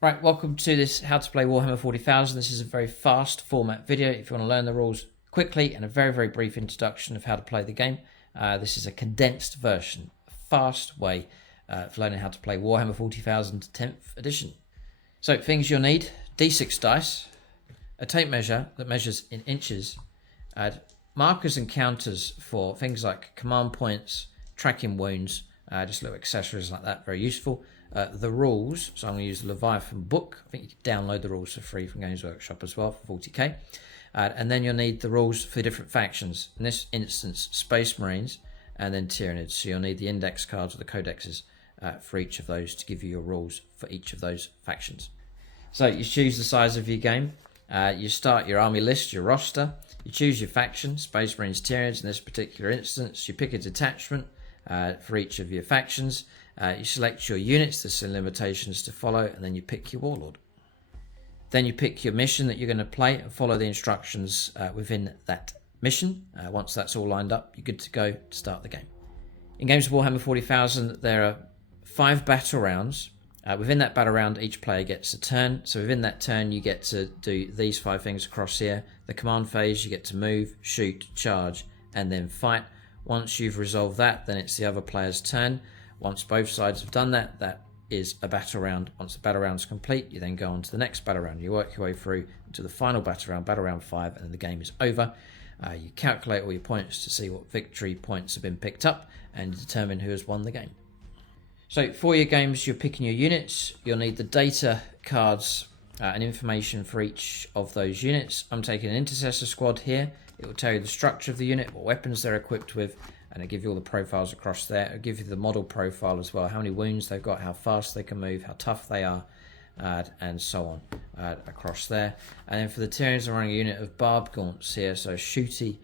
Right, welcome to this How to Play Warhammer 40,000. This is a very fast format video. If you want to learn the rules quickly and a very, very brief introduction of how to play the game, this is a condensed version, a fast way of learning how to play Warhammer 40,000 10th edition. So, things you'll need: D6 dice, a tape measure that measures in inches, markers and counters for things like command points, tracking wounds, just little accessories like that, very useful. The rules, so I'm going to use the Leviathan book. I think you can download the rules for free from Games Workshop as well for 40k. And then you'll need the rules for different factions. In this instance, Space Marines and then Tyranids. So you'll need the index cards or the codexes for each of those to give you your rules for each of those factions. So you choose the size of your game. You start your army list, your roster. You choose your faction, Space Marines, Tyranids in this particular instance. You pick a detachment for each of your factions. You select your units, there's some limitations to follow, and then you pick your warlord. Then you pick your mission that you're going to play and follow the instructions within that mission. Once that's all lined up, you're good to go to start the game. In games of Warhammer 40,000, there are 5 battle rounds. Within that battle round, each player gets a turn. So within that turn, you get to do these 5 things across here. The command phase, you get to move, shoot, charge, and then fight. Once you've resolved that, then it's the other player's turn. Once both sides have done that, that is a battle round. Once the battle round is complete, you then go on to the next battle round. You work your way through to the final battle round 5, and then the game is over. You calculate all your points to see what victory points have been picked up and determine who has won the game. So for your games, you're picking your units. You'll need the data cards and information for each of those units. I'm taking an intercessor squad here. It will tell you the structure of the unit, what weapons they're equipped with, and it'll give you all the profiles across there. It'll give you the model profile as well, how many wounds they've got, how fast they can move, how tough they are, and so on across there. And then for the Tyranids, I'm running a unit of barbed gaunts here, so a shooty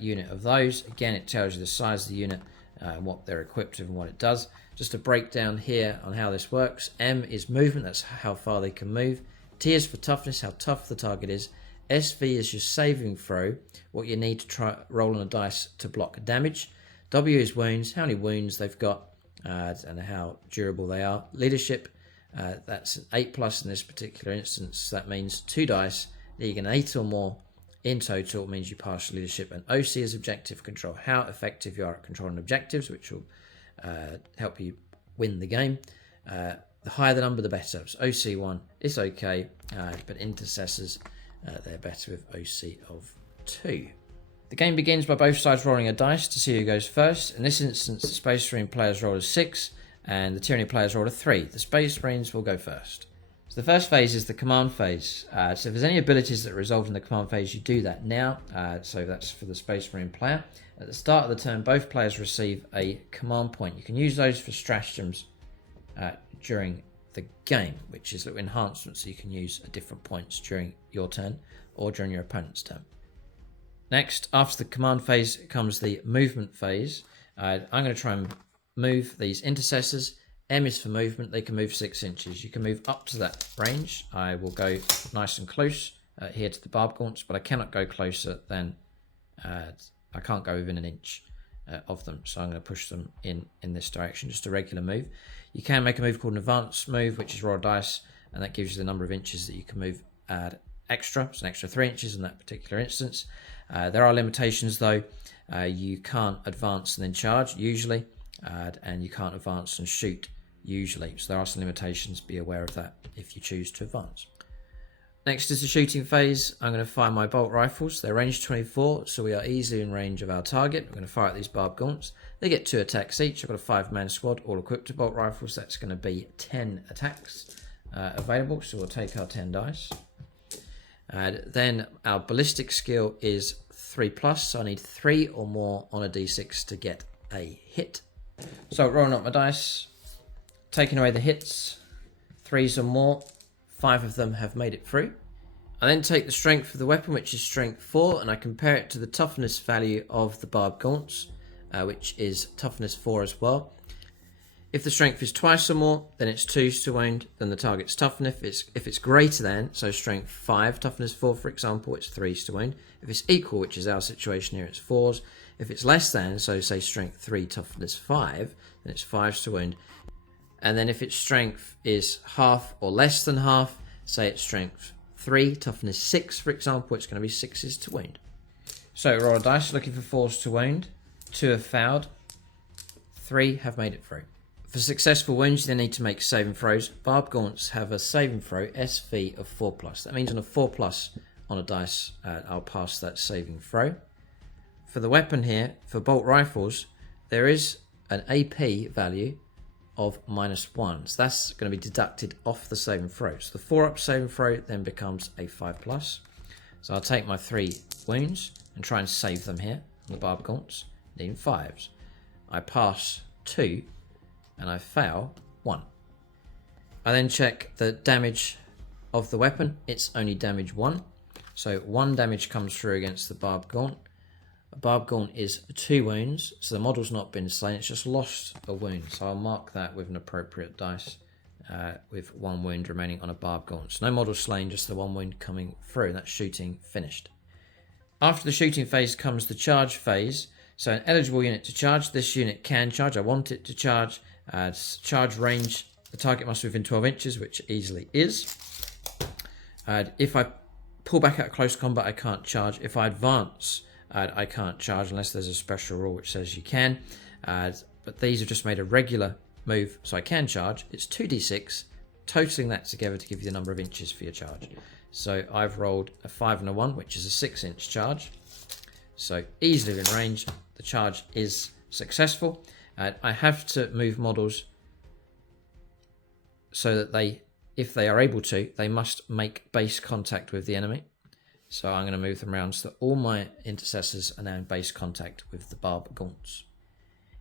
unit of those. Again, it tells you the size of the unit, and what they're equipped with and what it does. Just a breakdown here on how this works. M is movement, that's how far they can move. T is for toughness, how tough the target is. SV is your saving throw, what you need to try roll on a dice to block damage. W is wounds, how many wounds they've got and how durable they are. Leadership, that's an 8+ in this particular instance. That means 2 dice. You get an 8 or more in total, means you pass leadership. And OC is objective control, how effective you are at controlling objectives, which will help you win the game. The higher the number, the better. So OC1 is okay, but intercessors, they're better with OC of 2. The game begins by both sides rolling a dice to see who goes first. In this instance, the Space Marine players roll a 6 and the Tyranny players roll a 3. The Space Marines will go first. So the first phase is the command phase. So if there's any abilities that are resolved in the command phase, you do that now. So that's for the Space Marine player. At the start of the turn, both players receive a command point. You can use those for stratagems during the game, which is little enhancements so you can use at different points during your turn or during your opponent's turn. Next, after the command phase comes the movement phase. I'm going to try and move these intercessors. M is for movement. They can move 6 inches. You can move up to that range. I will go nice and close here to the barbed gaunts, but I cannot go closer than... I can't go within an inch of them, so I'm going to push them in this direction, just a regular move. You can make a move called an advanced move, which is roll dice, and that gives you the number of inches that you can move extra. It's an extra 3 inches in that particular instance. There are limitations though. You can't advance and then charge usually, and you can't advance and shoot usually. So there are some limitations. Be aware of that if you choose to advance. Next is the shooting phase. I'm going to fire my bolt rifles. They're range 24, so we are easily in range of our target. I'm going to fire at these barbed gaunts. They get 2 attacks each. I've got a 5-man squad, all equipped with bolt rifles. That's going to be 10 attacks available, so we'll take our 10 dice. Then our ballistic skill is 3+, so I need 3 or more on a d6 to get a hit. So rolling up my dice, taking away the hits, 3s or more, 5 of them have made it through. I then take the strength of the weapon, which is strength 4, and I compare it to the toughness value of the barbed gaunts, which is toughness 4 as well. If the strength is twice or more, then it's 2s to wound, then the target's toughness. If it's greater than, so strength 5, toughness 4 for example, it's 3s to wound. If it's equal, which is our situation here, it's 4s. If it's less than, so say strength 3, toughness 5, then it's 5s to wound. And then if its strength is half or less than half, say it's strength 3, toughness 6, for example, it's going to be 6s to wound. So roll a dice, looking for 4s to wound. 2 have failed. 3 have made it through. For successful wounds, you then need to make saving throws. Barbed gaunts have a saving throw SV of 4+. That means on a 4+ on a dice, I'll pass that saving throw. For the weapon here, for bolt rifles, there is an AP value of -1. So that's going to be deducted off the saving throw. So the 4-up saving throw then becomes a 5+. So I'll take my 3 wounds and try and save them here on the barbed gaunts, needing 5s. I pass 2 and I fail 1. I then check the damage of the weapon. It's only damage 1. So 1 damage comes through against the barbed gaunt. A barbed gaunt is 2 wounds, so the model's not been slain, it's just lost a wound. So I'll mark that with an appropriate dice with 1 wound remaining on a barbed gaunt. So no model slain, just the 1 wound coming through. That's shooting finished. After the shooting phase comes the charge phase. So an eligible unit to charge. This unit can charge. I want it to charge. Charge range, the target must be within 12 inches, which it easily is. If I pull back out of close combat, I can't charge. If I advance, I can't charge unless there's a special rule which says you can. But these have just made a regular move, so I can charge. It's 2d6, totaling that together to give you the number of inches for your charge. So I've rolled a 5 and a 1, which is a 6-inch charge. So easily within range. The charge is successful. I have to move models so that they, if they are able to, they must make base contact with the enemy. So I'm going to move them around so that all my intercessors are now in base contact with the barbed gaunts.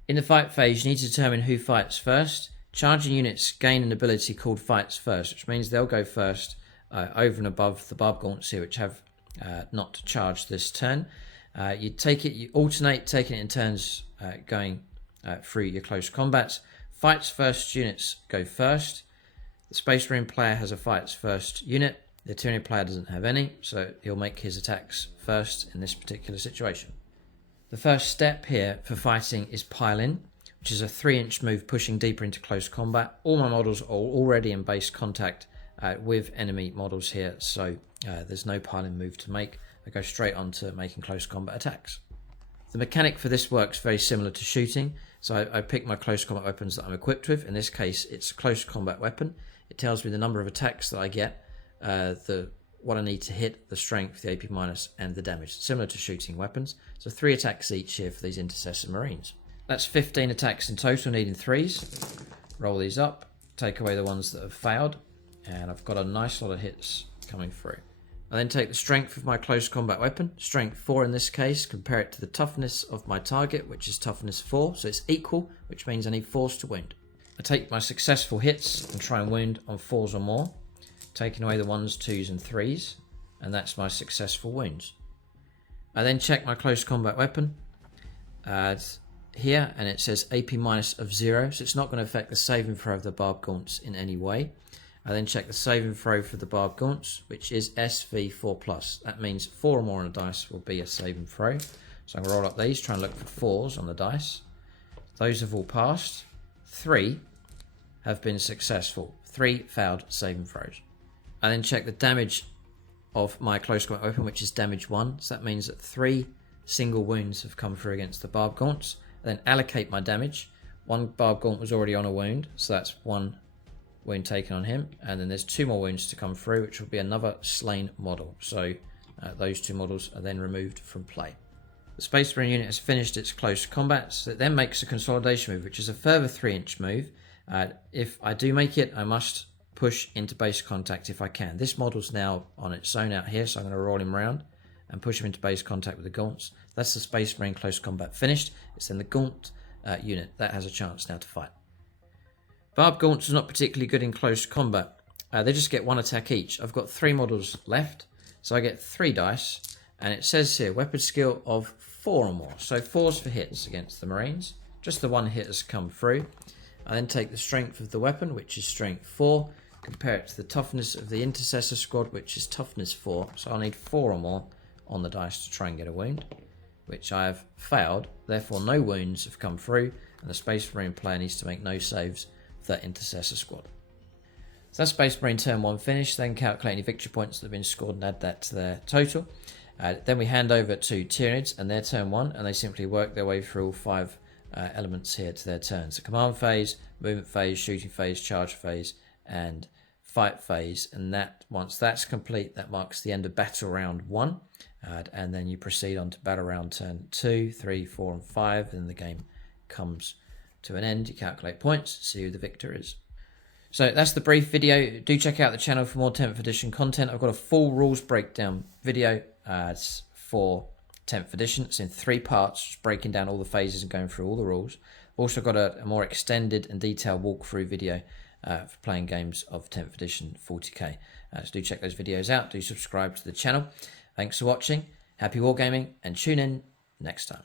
In the fight phase, you need to determine who fights first. Charging units gain an ability called Fights First, which means they'll go first over and above the barbed gaunts here, which have not charged this turn. You take it, you alternate, taking it in turns, going through your close combats. Fights First units go first. The Space Marine player has a Fights First unit. The Tyranny player doesn't have any, so he'll make his attacks first in this particular situation. The first step here for fighting is Pile In, which is a 3-inch move pushing deeper into close combat. All my models are already in base contact with enemy models here, so there's no Pile In move to make. I go straight on to making close combat attacks. The mechanic for this works very similar to shooting, so I pick my close combat weapons that I'm equipped with. In this case, it's a close combat weapon. It tells me the number of attacks that I get, what I need to hit, the strength, the AP minus, and the damage. Similar to shooting weapons. So 3 attacks each here for these Intercessor Marines. That's 15 attacks in total, needing 3s. Roll these up, take away the ones that have failed, and I've got a nice lot of hits coming through. I then take the strength of my close combat weapon, strength 4 in this case, compare it to the toughness of my target, which is toughness 4, so it's equal, which means I need 4s to wound. I take my successful hits and try and wound on 4s or more, taking away the 1s, 2s and 3s, and that's my successful wounds. I then check my close combat weapon here, and it says AP minus of 0, so it's not going to affect the saving throw of the barbed gaunts in any way. I then check the saving throw for the barbed gaunts, which is SV4+. That means 4 or more on a dice will be a saving throw. So I'm going to roll up these, try and look for 4s on the dice. Those have all passed. 3 have been successful. 3 failed saving throws. I then check the damage of my close combat weapon, which is damage 1. So that means that 3 single wounds have come through against the barbed gaunts. I then allocate my damage. 1 barbed gaunt was already on a wound, so that's 1 wound taken on him, and then there's 2 more wounds to come through, which will be another slain model. So those 2 models are then removed from play. The Space Marine unit has finished its close combat, so it then makes a consolidation move, which is a further 3-inch move. If I do make it, I must push into base contact if I can. This model's now on its own out here, so I'm going to roll him around and push him into base contact with the gaunts. That's the Space Marine close combat finished. It's then the gaunt unit that has a chance now to fight. Barbed gaunts are not particularly good in close combat. They just get 1 attack each. I've got 3 models left, so I get 3 dice, and it says here weapon skill of 4 or more. So 4s for hits against the Marines. Just the 1 hit has come through. I then take the strength of the weapon, which is strength 4, compare it to the toughness of the Intercessor squad, which is toughness 4. So I'll need 4 or more on the dice to try and get a wound, which I have failed. Therefore, no wounds have come through, and the Space Marine player needs to make no saves the Intercessor squad. So that's Space Marine turn 1 finished. Then calculate any victory points that have been scored and add that to their total. Then we hand over to Tyranids and their turn 1, and they simply work their way through all 5 elements here to their turns. So command phase, movement phase, shooting phase, charge phase, and fight phase. And that, once that's complete, that marks the end of battle round 1. And then you proceed on to battle round turn 2, 3, 4, and 5. And the game comes to an end. You calculate points, see who the victor is. So that's the brief video. Do check out the channel for more 10th edition content. I've got a full rules breakdown video for 10th edition. It's in 3 parts, just breaking down all the phases and going through all the rules. I've also got a more extended and detailed walkthrough video for playing games of 10th edition 40k. So do check those videos out. Do subscribe to the channel. Thanks for watching. Happy wargaming, and tune in next time.